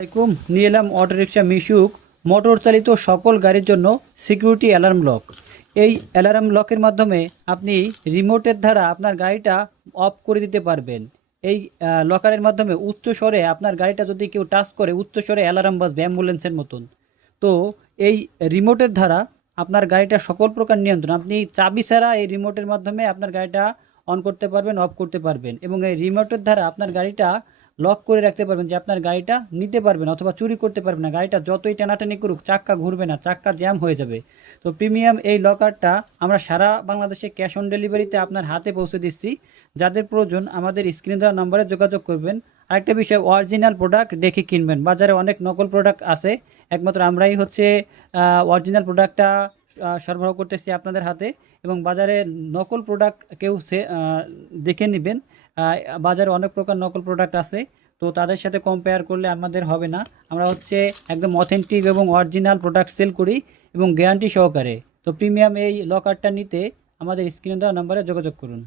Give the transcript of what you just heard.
আসসালামাইকুম, নিয়ে এলাম অটোরিকশা মিশুক মোটর চালিত সকল গাড়ির জন্য সিকিউরিটি অ্যালার্ম লক। এই অ্যালার্ম লকের মাধ্যমে আপনি রিমোটের দ্বারা আপনার গাড়িটা অফ করে দিতে পারবেন। এই লকারের মাধ্যমে উচ্চ স্বরে আপনার গাড়িটা যদি কেউ টাচ করে উচ্চ স্বরে অ্যালার্ম বাজবে অ্যাম্বুলেন্সের মতন। তো এই রিমোটের দ্বারা আপনার গাড়িটা সকল প্রকার নিয়ন্ত্রণ, আপনি চাবি ছাড়া এই রিমোটের মাধ্যমে আপনার গাড়িটা অন করতে পারবেন, অফ করতে পারবেন এবং এই রিমোটের দ্বারা আপনার গাড়িটা লক করে রাখতে পারবেন যে আপনার গাড়িটা নিতে পারবেন অথবা চুরি করতে পারবেন না। গাড়িটা যতই টানাটানি করুক চাক্কা ঘুরবে না, চাক্কা জ্যাম হয়ে যাবে। তো প্রিমিয়াম এই লকারটা আমরা সারা বাংলাদেশে ক্যাশ অন ডেলিভারিতে আপনার হাতে পৌঁছে দিচ্ছি। যাদের প্রয়োজন আমাদের স্ক্রিনে দেওয়া নম্বরে যোগাযোগ করবেন। আরেকটা বিষয়, অরিজিনাল প্রোডাক্ট দেখে কিনবেন। বাজারে অনেক নকল প্রোডাক্ট আছে, একমাত্র আমরাই হচ্ছে অরিজিনাল প্রোডাক্টটা সরবরাহ করতেছি আপনাদের হাতে। এবং বাজারে নকল প্রোডাক্ট কেউ দেখে নেবেন। বাজারে অনেক প্রকার নকল প্রোডাক্ট আছে, তো তাদের সাথে কম্পেয়ার করলে আমাদের হবে না। আমরা হচ্ছে একদম অথেন্টিক এবং অরিজিনাল প্রোডাক্ট সেল করি এবং গ্যারান্টি সহকারে। তো প্রিমিয়াম এই লকারটা নিতে আমাদের স্ক্রিনে দেওয়া নম্বরে যোগাযোগ করুন।